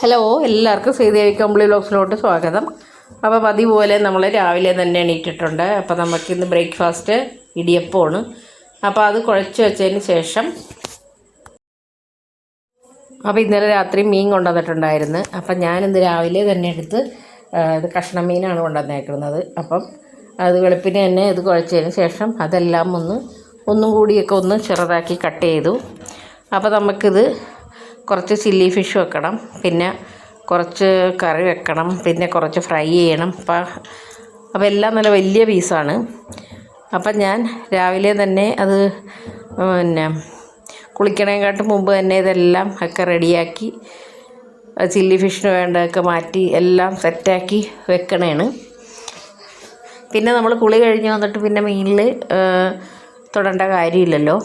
Hello എല്ലാവർക്കും ശ്രീദേവി കമ്പിളി ബ്ലോഗ്സിലോട്ട് സ്വാഗതം. അപ്പോൾ പതിവ് പോലെ നമ്മൾ രാവിലെ തന്നെ എണീറ്റിട്ടുണ്ട്. അപ്പോൾ നമുക്കിന്ന് ബ്രേക്ക്ഫാസ്റ്റ് ഇടിയപ്പമാണ്. അപ്പോൾ അത് കുഴച്ച് വെച്ചതിന് ശേഷം അപ്പോൾ ഇന്നലെ രാത്രി മീൻ കൊണ്ടുവന്നിട്ടുണ്ടായിരുന്നു. അപ്പം ഞാനിന്ന് രാവിലെ തന്നെ എടുത്ത് ഇത് കഷ്ണം മീനാണ് കൊണ്ടുവന്നേക്കുന്നത്. അപ്പം അത് വെളുപ്പിന് തന്നെ ഇത് കുഴച്ചതിന് ശേഷം അതെല്ലാം ഒന്ന് ഒന്നും കൂടിയൊക്കെ ഒന്ന് ചെറുതാക്കി കട്ട് ചെയ്തു. അപ്പോൾ നമുക്കിത് കുറച്ച് ചില്ലി ഫിഷ് വെക്കണം. പിന്നെ കുറച്ച് കറി വെക്കണം. പിന്നെ കുറച്ച് ഫ്രൈ ചെയ്യണം. അപ്പം അപ്പോൾ എല്ലാം നല്ല വലിയ പീസാണ് അപ്പം ഞാൻ രാവിലെ തന്നെ അത് പിന്നെ കുളിക്കണേക്കാട്ടും മുമ്പ് തന്നെ ഇതെല്ലാം ഒക്കെ റെഡിയാക്കി ചില്ലി ഫിഷിന് വേണ്ടതൊക്കെ മാറ്റി എല്ലാം സെറ്റാക്കി വെക്കണേണ്. പിന്നെ നമ്മൾ കുളി കഴിഞ്ഞ് വന്നിട്ട് പിന്നെ മീനിൽ തൊടേണ്ട കാര്യമില്ലല്ലോ.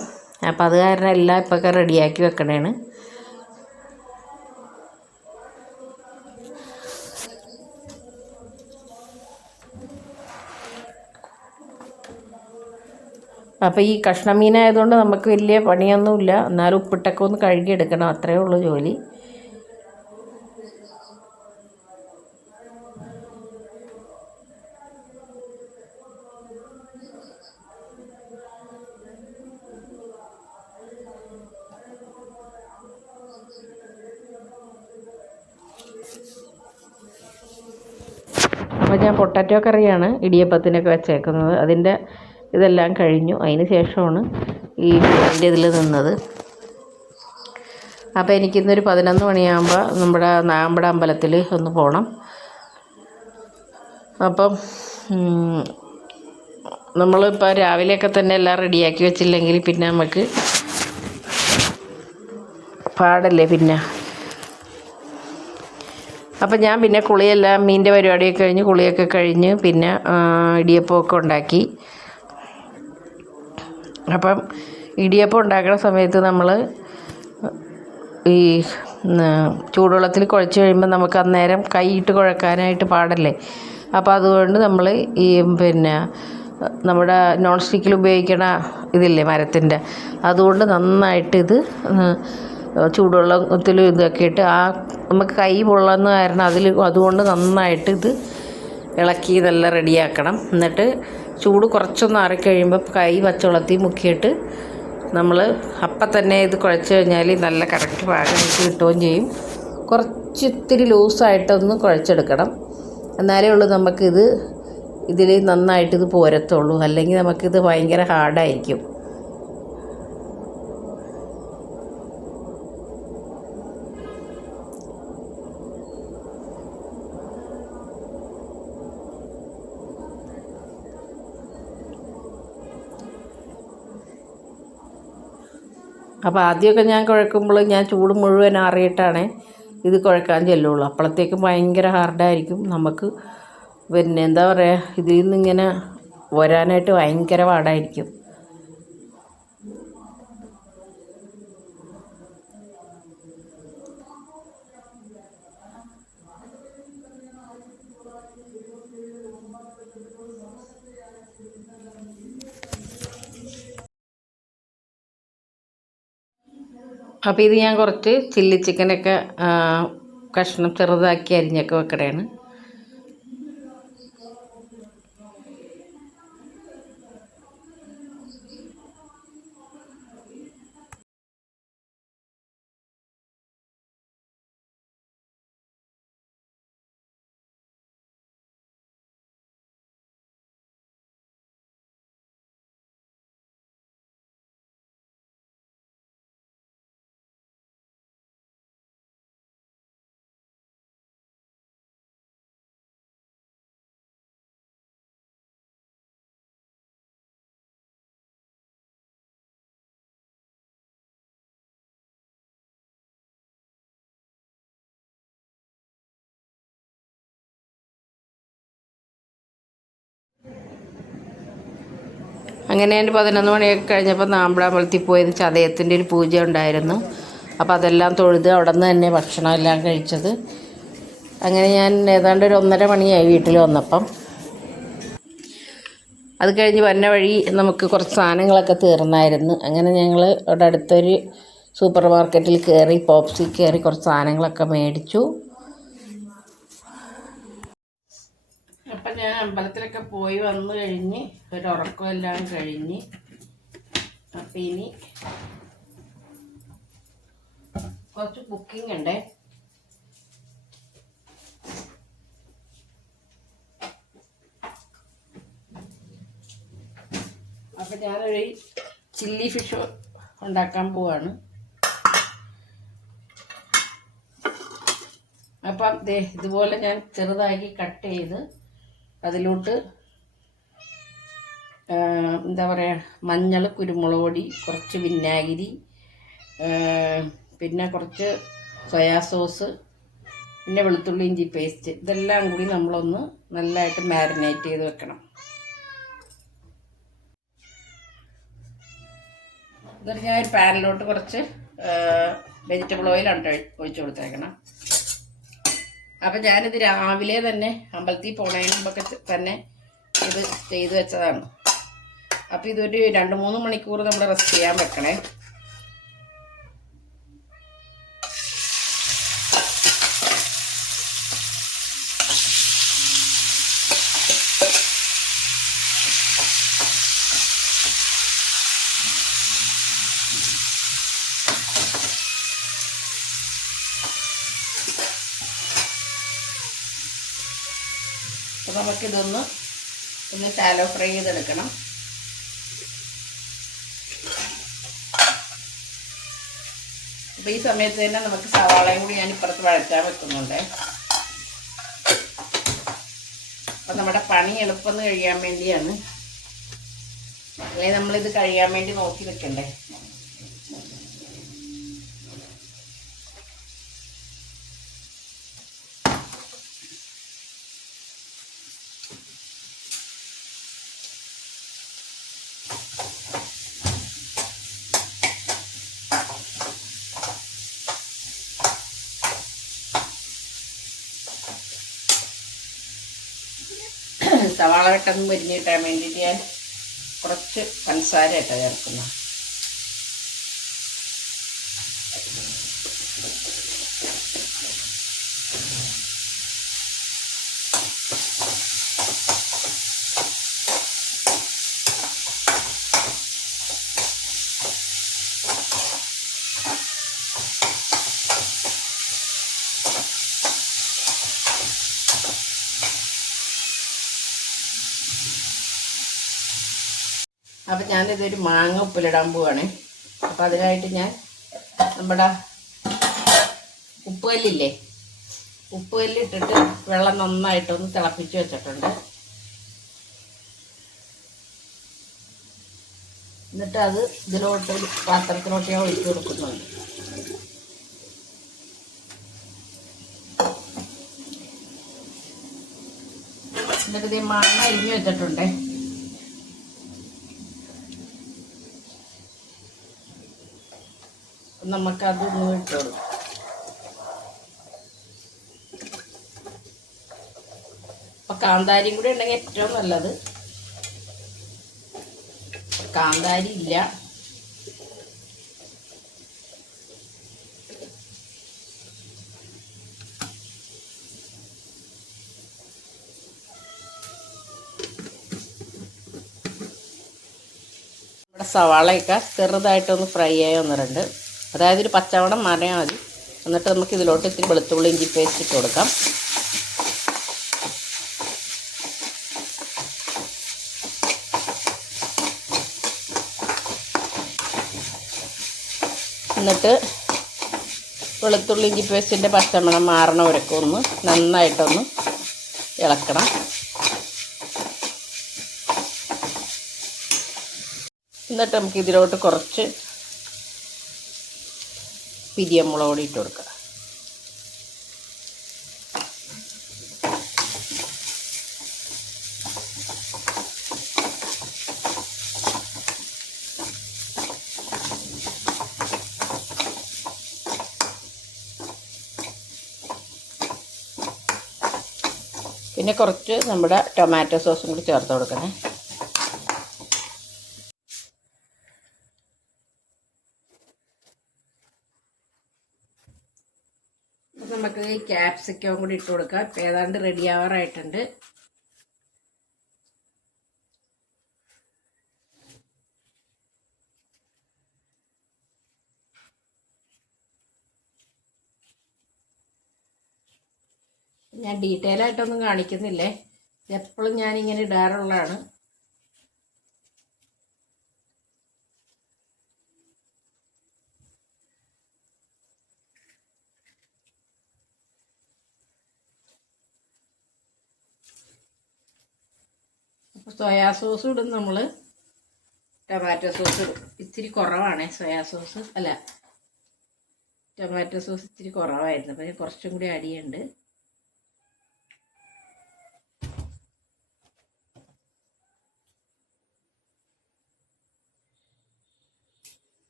അപ്പോൾ അത് കാരണം എല്ലാം ഇപ്പോഴൊക്കെ റെഡിയാക്കി വെക്കണേണ്. അപ്പോൾ ഈ കഷ്ണമീനായതുകൊണ്ട് നമുക്ക് വലിയ പണിയൊന്നുമില്ല. എന്നാലും ഉപ്പിട്ടൊക്കെ ഒന്ന് കഴുകിയെടുക്കണം. അത്രയേ ഉള്ളൂ ജോലി. അപ്പോൾ ഞാൻ പൊട്ടാറ്റോ കറിയാണ് ഇടിയപ്പത്തിനൊക്കെ വെച്ചേക്കുന്നത്. അതിന്റെ ഇതെല്ലാം കഴിഞ്ഞു. അതിന് ശേഷമാണ് ഈ എന്റെ ഇതിൽ നിന്നത്. അപ്പോൾ എനിക്കിന്നൊരു പതിനൊന്ന് മണിയാകുമ്പോൾ നമ്മുടെ നാമ്പട അമ്പലത്തിൽ ഒന്ന് പോകണം. അപ്പം നമ്മളിപ്പോൾ രാവിലെയൊക്കെ തന്നെ എല്ലാം റെഡിയാക്കി വെച്ചില്ലെങ്കിൽ പിന്നെ നമുക്ക് പാടല്ലേ പിന്നെ? അപ്പം ഞാൻ പിന്നെ കുളിയെല്ലാം മീന്റെ പരിപാടിയൊക്കെ കഴിഞ്ഞ് കുളിയൊക്കെ കഴിഞ്ഞ് പിന്നെ ഇടിയപ്പമൊക്കെ ഉണ്ടാക്കി. അപ്പം ഇടിയപ്പം ഉണ്ടാക്കുന്ന സമയത്ത് നമ്മൾ ഈ ചൂടുവെള്ളത്തിൽ കുഴച്ച് കഴിയുമ്പോൾ നമുക്ക് അന്നേരം കൈയിട്ട് കുഴക്കാനായിട്ട് പാടല്ലേ? അപ്പോൾ അതുകൊണ്ട് നമ്മൾ ഈ പിന്നെ നമ്മുടെ നോൺ സ്റ്റിക്കിൽ ഉപയോഗിക്കണ ഇതില്ലേ മരത്തിന്റെ? അതുകൊണ്ട് നന്നായിട്ട് ഇത് ചൂടുവെള്ളത്തിൽ ഇതൊക്കെ ഇട്ട് ആ നമുക്ക് കൈ പൊള്ളുന്ന കാരണം അതിൽ അതുകൊണ്ട് നന്നായിട്ട് ഇത് ഇളക്കി ഇതെല്ലാം റെഡിയാക്കണം എന്നിട്ട് ചൂട് കുറച്ചൊന്ന് ആറിക്കഴിയുമ്പോൾ കൈ പച്ചവെള്ളത്തിൽ മുക്കിയിട്ട് നമ്മൾ അപ്പം തന്നെ ഇത് കുഴച്ച് കഴിഞ്ഞാൽ നല്ല കറക്റ്റ് പാകമായിട്ട് കിട്ടുകയും ചെയ്യും. കുറച്ച് ഇത്തിരി ലൂസായിട്ടൊന്ന് കുഴച്ചെടുക്കണം. എന്നാലേ ഉള്ളൂ നമുക്കിത് ഇതിൽ നന്നായിട്ടിത് പോരത്തുള്ളൂ. അല്ലെങ്കിൽ നമുക്കിത് ഭയങ്കര ഹാർഡായിരിക്കും അപ്പോൾ ആദ്യമൊക്കെ ഞാൻ കുഴക്കുമ്പോൾ ഞാൻ ചൂട് മുഴുവൻ ആറിയിട്ടാണ് ഇത് കുഴക്കാൻ ചെല്ലുള്ളൂ. അപ്പോഴത്തേക്കും ഭയങ്കര ഹാർഡായിരിക്കും നമുക്ക് പിന്നെ എന്താ പറയുക ഇതിൽ നിന്നിങ്ങനെ വരാനായിട്ട് ഭയങ്കര പാടായിരിക്കും. അപ്പോൾ ഇത് ഞാൻ കുറച്ച് ചില്ലി ചിക്കനൊക്കെ കഷ്ണം ചെറുതാക്കി അരിഞ്ഞൊക്കെ വെക്കണേണ്. അങ്ങനെ എന്റെ പതിനൊന്ന് മണിയൊക്കെ കഴിഞ്ഞപ്പോൾ നാമ്പളാമ്പലത്തിൽ പോയത് ചതയത്തിന്റെ ഒരു പൂജ ഉണ്ടായിരുന്നു. അപ്പോൾ അതെല്ലാം തൊഴുത് അവിടെ നിന്ന് തന്നെ ഭക്ഷണം എല്ലാം കഴിച്ചത്. അങ്ങനെ ഞാൻ ഏതാണ്ട് ഒരു ഒന്നര മണിയായി വീട്ടിൽ വന്നപ്പം. അത് കഴിഞ്ഞ് വന്ന വഴി നമുക്ക് കുറച്ച് സാധനങ്ങളൊക്കെ തീർന്നായിരുന്നു. അങ്ങനെ ഞങ്ങൾ അവിടെ അടുത്തൊരു സൂപ്പർ മാർക്കറ്റിൽ കയറി പോപ്സിൽ കയറി കുറച്ച് സാധനങ്ങളൊക്കെ മേടിച്ചു. ഞാൻ അമ്പലത്തിലൊക്കെ പോയി വന്നു കഴിഞ്ഞ് ഒരു ഉറക്കമെല്ലാം കഴിഞ്ഞ് അപ്പം ഇനി കുറച്ച് കുക്കിംഗ് ഉണ്ടേ. അപ്പം ഞാനൊരു ചില്ലി ഫിഷ് ഉണ്ടാക്കാൻ പോവാണ്. അപ്പം ഇതുപോലെ ഞാൻ ചെറുതാക്കി കട്ട് ചെയ്ത് അതിലോട്ട് എന്താ പറയുക മഞ്ഞൾ കുരുമുളക് പൊടി കുറച്ച് വിനാഗിരി പിന്നെ കുറച്ച് സോയാ സോസ് പിന്നെ വെളുത്തുള്ളി ഇഞ്ചി പേസ്റ്റ്. ഇതെല്ലാം കൂടി നമ്മളൊന്ന് നല്ലതായിട്ട് മാരിനേറ്റ് ചെയ്ത് വെക്കണം. എന്നിട്ട് ഞാൻ ഒരു പാനിലോട്ട് കുറച്ച് വെജിറ്റബിൾ ഓയിൽ ഒഴിച്ചു കൊടുത്തേക്കണം. അപ്പം ഞാനിത് രാവിലെ തന്നെ അമ്പലത്തിൽ പോണതിന് തന്നെ ഇത് ചെയ്തു വെച്ചതാണ്. അപ്പോൾ ഇതൊരു രണ്ട് മൂന്ന് മണിക്കൂർ നമ്മൾ റെസ്റ്റ് ചെയ്യാൻ വെക്കണേ. നമുക്കിതൊന്ന് ഒന്ന് ടാലോ ഫ്രൈ ചെയ്തെടുക്കണം. അപ്പോൾ ഈ സമയത്ത് തന്നെ നമുക്ക് സവാളയും കൂടി ഞാൻ ഇപ്പുറത്ത് വഴറ്റാൻ വെക്കുന്നുണ്ട്. അപ്പം നമ്മുടെ പണി എളുപ്പം കഴിയാൻ വേണ്ടിയാണ്. അല്ലെങ്കിൽ നമ്മളിത് കഴിയാൻ വേണ്ടി നോക്കി നിൽക്കണ്ടേ സവാള പെട്ടെന്ന് മുരിഞ്ഞ് കിട്ടാൻ വേണ്ടിയിട്ട് ഞാൻ കുറച്ച് പഞ്ചസാര ഇട്ട് ചേർക്കുന്നത് അപ്പം ഞാനിതൊരു മാങ്ങ ഉപ്പിലിടാൻ പോവാണ്. അപ്പം അതിനായിട്ട് ഞാൻ നമ്മുടെ ഉപ്പുകല്ലില്ലേ? ഉപ്പുകല്ലിട്ടിട്ട് വെള്ളം നന്നായിട്ടൊന്ന് തിളപ്പിച്ച് വെച്ചിട്ടുണ്ട്. എന്നിട്ട് അത് ഇതിലോട്ട് പാത്രത്തിലോട്ട് ഞാൻ ഒഴിച്ചു കൊടുക്കുന്നുണ്ട്. എന്നിട്ട് ഇത് മാങ്ങ അരിഞ്ഞു വെച്ചിട്ടുണ്ടേ. നമുക്കതൊന്ന് ഇട്ടോളൂ അപ്പൊ കാന്താരിയും കൂടി ഉണ്ടെങ്കിൽ ഏറ്റവും നല്ലത്. കാന്താരി ഇല്ല. സവാളയൊക്കെ ചെറുതായിട്ടൊന്ന് ഫ്രൈ ആയി വന്നിട്ടുണ്ട്. അതായത് ഒരു പച്ചവടം നനയാൽ മതി. എന്നിട്ട് നമുക്ക് ഇതിലോട്ട് ഇത്തിരി വെളുത്തുള്ളി ഇഞ്ചി പേസ്റ്റ് ഇട്ട് കൊടുക്കാം. എന്നിട്ട് വെളുത്തുള്ളി ഇഞ്ചി പേസ്റ്റിന്റെ പച്ചമണം മാറണ വരക്കും ഒന്ന് നന്നായിട്ടൊന്ന് ഇളക്കണം. എന്നിട്ട് നമുക്ക് ഇതിലോട്ട് കുറച്ച് പിരിയമുളക് കൂടി ഇട്ട് കൊടുക്കുക. പിന്നെ കുറച്ച് നമ്മുടെ ടൊമാറ്റോ സോസും കൂടി ചേർത്ത് കൊടുക്കണേ. ക്യാപ്സിക്കവും കൂടി ഇട്ട് കൊടുക്കാം ഇപ്പം ഏതാണ്ട് റെഡി ആവാറായിട്ടുണ്ട്. ഞാൻ ഡീറ്റെയിൽ ആയിട്ടൊന്നും കാണിക്കുന്നില്ലേ? എപ്പോഴും ഞാനിങ്ങനെ ഇടാറുള്ളതാണ്. അപ്പോൾ സോയാ സോസ് ഇടും നമ്മൾ ടൊമാറ്റോ സോസ് ഇടും. ഇത്തിരി കുറവാണ് സോയാ സോസ് അല്ല ടൊമാറ്റോ സോസ് ഇത്തിരി കുറവായിരുന്നു. അപ്പോൾ കുറച്ചും കൂടി ആഡ്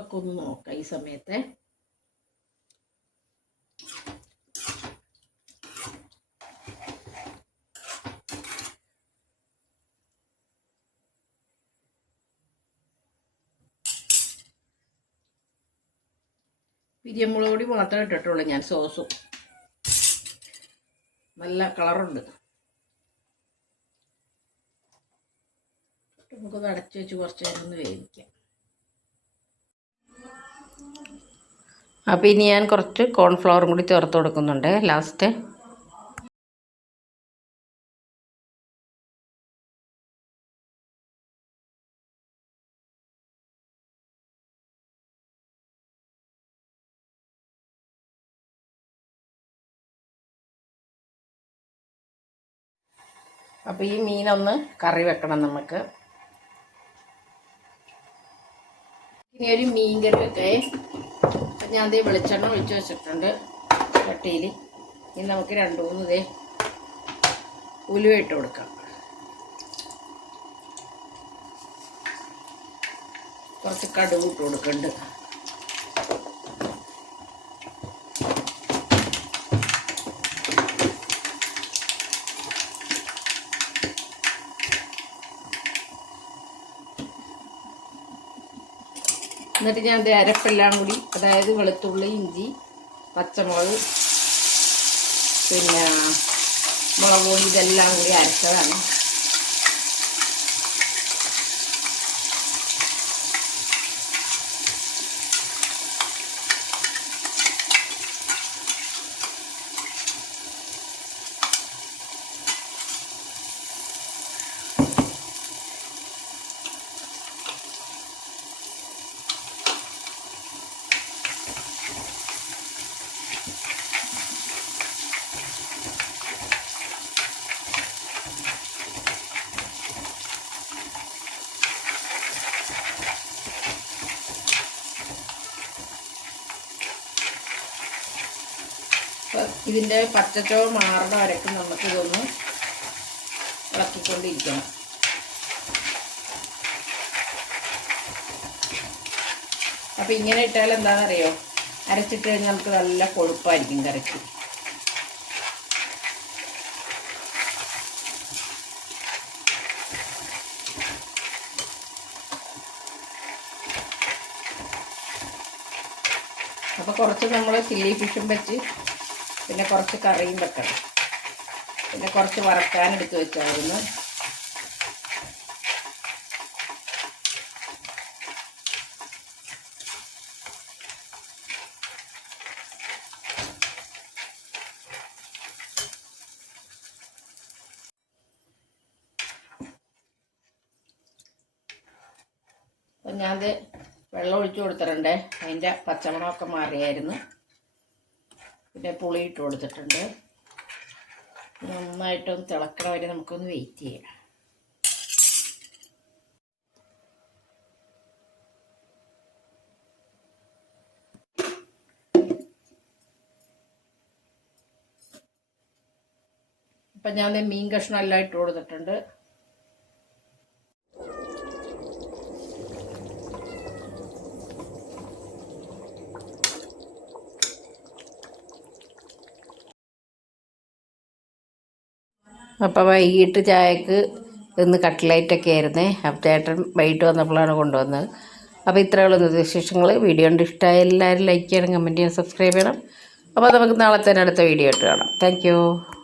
ഉപ്പൊക്കെ ഒന്ന് നോക്കാം ഈ സമയത്തെ പിരിയമുളക് പൊടി മാത്രമേ ഇട്ടിട്ടുള്ളൂ ഞാൻ സോസും നല്ല കളറുണ്ട് നമുക്കത് അടച്ചു വെച്ച് കുറച്ച് നേരം ഒന്ന് വേവിക്കാം അപ്പോൾ ഇനി ഞാൻ കുറച്ച് കോൺഫ്ലവറും കൂടി ചേർത്ത് കൊടുക്കുന്നുണ്ട്. ലാസ്റ്റ് അപ്പോൾ ഈ മീനൊന്ന് കറി വെക്കണം നമുക്ക്. ഇനി ഒരു മീൻ കറി വെക്കേ. ഞാൻ ദേ വെളിച്ചെണ്ണ ഒഴിച്ച് വെച്ചിട്ടുണ്ട് ചട്ടിയിൽ. ഇനി നമുക്ക് രണ്ട് മൂന്ന് ദേ ഉലുവ കൊടുക്കാം. കുറച്ച് കടുക് ഇട്ട് കൊടുക്കുന്നുണ്ട് എന്നിട്ട് ഞാൻ അരപ്പെല്ലാം കൂടി അതായത് വെളുത്തുള്ളി ഇഞ്ചി പച്ചമുളക് പിന്നെ മുളക് പൊടി ഇതെല്ലാം കൂടി അരച്ചതാണ് അപ്പം ഇതിന്റെ പച്ചച്ചോ മാറുന്ന അരക്കും നമുക്ക് ഇതൊന്ന് ഇളക്കിക്കൊണ്ടിരിക്കണം. അപ്പം ഇങ്ങനെ ഇട്ടാൽ എന്താണെന്നറിയോ? അരച്ചിട്ട് കഴിഞ്ഞാൽ നമുക്ക് നല്ല കൊഴുപ്പായിരിക്കും കറിക്ക്. അപ്പോൾ കുറച്ച് നമ്മൾ ചില്ലി ഫിഷും വെച്ച് പിന്നെ കുറച്ച് കറിയും വെക്കണം. പിന്നെ കുറച്ച് വറക്കാൻ എടുത്ത് വെച്ചായിരുന്നു. ഞാൻ അത് വെള്ളം ഒഴിച്ചു കൊടുത്തിട്ടുണ്ടേ അതിന്റെ പച്ചമണമൊക്കെ മാറിയായിരുന്നു. പിന്നെ പുളി ഇട്ട് കൊടുത്തിട്ടുണ്ട്. നന്നായിട്ടൊന്ന് തിളക്കണ വരെ നമുക്കൊന്ന് വെയിറ്റ് ചെയ്യാം. അപ്പം ഞാൻ മീൻ കഷ്ണം എല്ലാം ഇട്ട് കൊടുത്തിട്ടുണ്ട്. അപ്പോൾ വൈകിട്ട് ചായക്ക് ഇന്ന് കട്ട്ലൈറ്റൊക്കെ ആയിരുന്നേ. അപ്പം ചേട്ടൻ വൈകിട്ട് വന്നപ്പോഴാണ് കൊണ്ടുവന്നത്. അപ്പോൾ ഇത്രയുള്ള നിർദ്ദേശങ്ങൾ വീഡിയോ കണ്ട് ഇഷ്ടമായ എല്ലാവരും ലൈക്ക് ചെയ്യണം കമന്റ് ചെയ്യണം സബ്സ്ക്രൈബ് ചെയ്യണം. അപ്പോൾ നമുക്ക് നാളെ തന്നെ അടുത്ത വീഡിയോ ഇട്ട് കാണാം. താങ്ക്